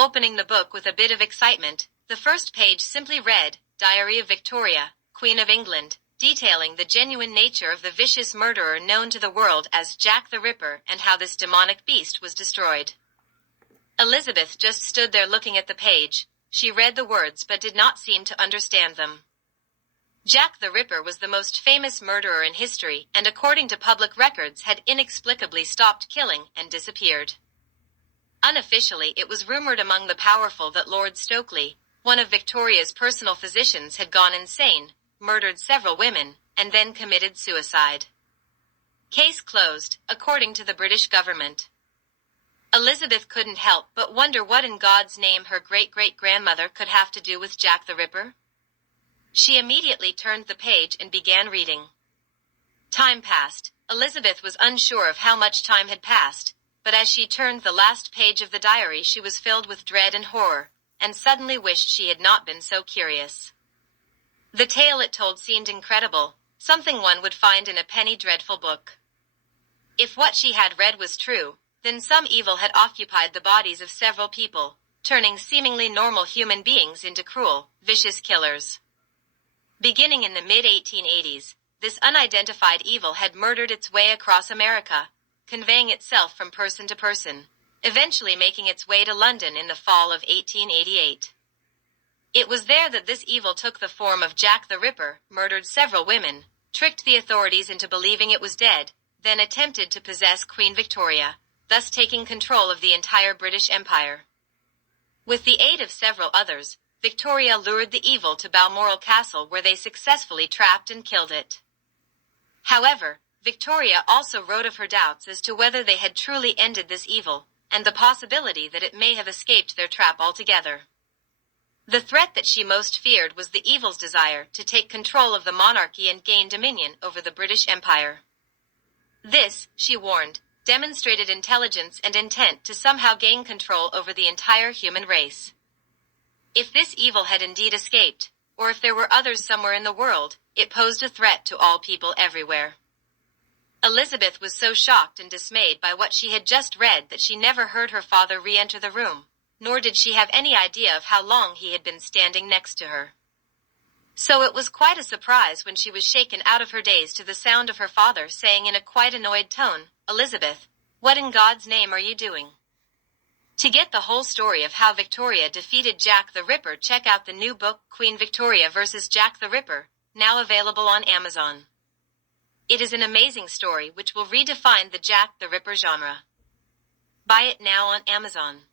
Opening the book with a bit of excitement, the first page simply read, Diary of Victoria, Queen of England, detailing the genuine nature of the vicious murderer known to the world as Jack the Ripper and how this demonic beast was destroyed. Elizabeth just stood there looking at the page. She read the words but did not seem to understand them. Jack the Ripper was the most famous murderer in history and according to public records had inexplicably stopped killing and disappeared. Unofficially, it was rumored among the powerful that Lord Stokely, one of Victoria's personal physicians, had gone insane, murdered several women, and then committed suicide. Case closed, according to the British government. Elizabeth couldn't help but wonder what in God's name her great-great-grandmother could have to do with Jack the Ripper. She immediately turned the page and began reading. Time passed. Elizabeth was unsure of how much time had passed, but as she turned the last page of the diary she was filled with dread and horror, and suddenly wished she had not been so curious. The tale it told seemed incredible, something one would find in a penny dreadful book. If what she had read was true, then some evil had occupied the bodies of several people, turning seemingly normal human beings into cruel, vicious killers. Beginning in the mid-1880s, this unidentified evil had murdered its way across America, conveying itself from person to person, eventually making its way to London in the fall of 1888. It was there that this evil took the form of Jack the Ripper, murdered several women, tricked the authorities into believing it was dead, then attempted to possess Queen Victoria, thus taking control of the entire British Empire. With the aid of several others, Victoria lured the evil to Balmoral Castle where they successfully trapped and killed it. However, Victoria also wrote of her doubts as to whether they had truly ended this evil, and the possibility that it may have escaped their trap altogether. The threat that she most feared was the evil's desire to take control of the monarchy and gain dominion over the British Empire. This, she warned, demonstrated intelligence and intent to somehow gain control over the entire human race. If this evil had indeed escaped, or if there were others somewhere in the world, it posed a threat to all people everywhere. Elizabeth was so shocked and dismayed by what she had just read that she never heard her father re-enter the room, nor did she have any idea of how long he had been standing next to her. So it was quite a surprise when she was shaken out of her daze to the sound of her father saying in a quite annoyed tone, "Elizabeth, what in God's name are you doing?" To get the whole story of how Victoria defeated Jack the Ripper, check out the new book Queen Victoria vs. Jack the Ripper, now available on Amazon. It is an amazing story which will redefine the Jack the Ripper genre. Buy it now on Amazon.